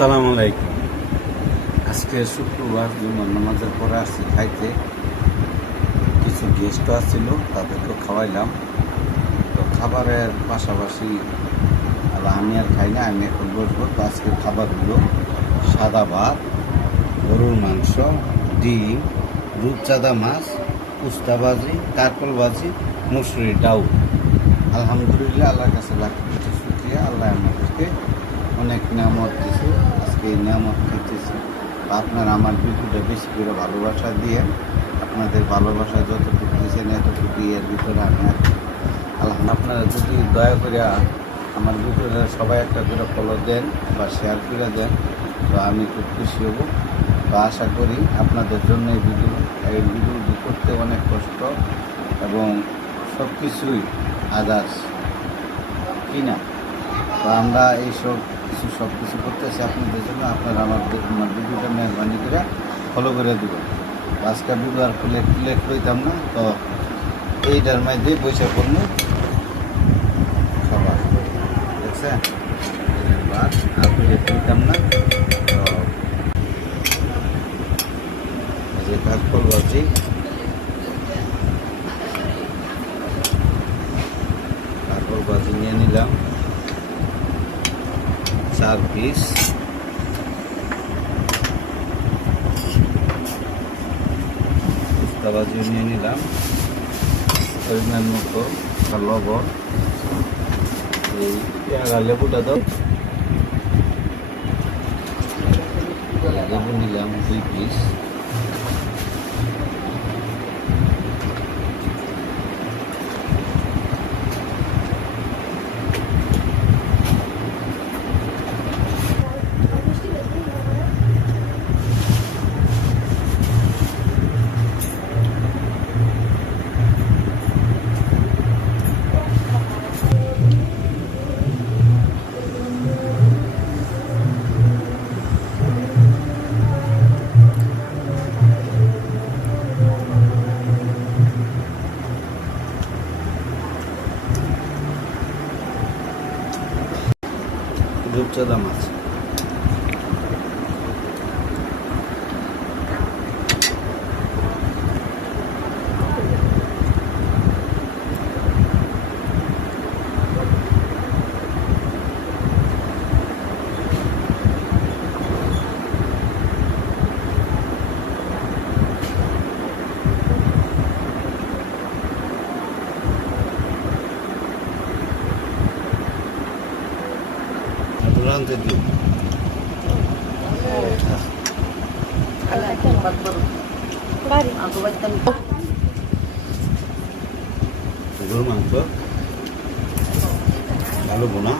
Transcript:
আসসালামু আলাইকুম। আজকে শুক্রবার জুমার নামাজের পরে আসছি খাইতে। কিছু গেস্ট আসছিল, তাদেরকে খাওয়াইলাম। তো খাবারের পাশাপাশি আমি আর খাই না, আমি এখন বসবো। তো আজকে খাবার হলো সাদা ভাত, গরুর মাংস, ডিম, রূপচাঁদা মাছ, উস্তা ভাজি, কারকল ভাজি, মুসুরি ডাউ। আলহামদুলিল্লাহ, আল্লাহর কাছে লাখ কোটি শুকরিয়া। আল্লাহ আমাদেরকে অনেক নিয়ামত দিয়েছে, আজকে এই নিয়ামত খেতেছি। আপনারা আমার ভিডিওটা বেশি করে ভালোবাসা দিয়ে, আপনাদের ভালোবাসা যতটুকু দিয়েছেন এতটুকু এর ভিতরে আমি আপনারা যদি দয়া করে আমার ভিডিওটা সবাই একটা করে ফলো দেন বা শেয়ার করে দেন, তো আমি খুব খুশি হব। তো আশা করি আপনাদের জন্য এই ভিডিওটি করতে অনেক কষ্ট এবং সব কিছুই আদার্স কিনা। তো আমরা এইসব সব কিছু করতেছি আপনাদের জন্য। আপনারা আমার ভিডিওটা মেহরবানি করে ফলো করে দেবেন। আজকে ভিডিও আর প্লেট লইতাম না, তো এইটার মধ্যে পয়সা করবো সবার, দেখছেন? আর প্লেট লইতাম না। তো যে কারকল ভাজি, নিয়ে নিলাম 4 পিস। উস্তা ভাজিও নিয়ে নিলাম পরিমাণ মতো, লবণ, এই পেয়ারা লেবুটা দাও। লেবু নিলাম 2 পিস। রূপচাঁদা মাছ, রাঁধতে দিই। গরুর মাংস, আলু বোনা,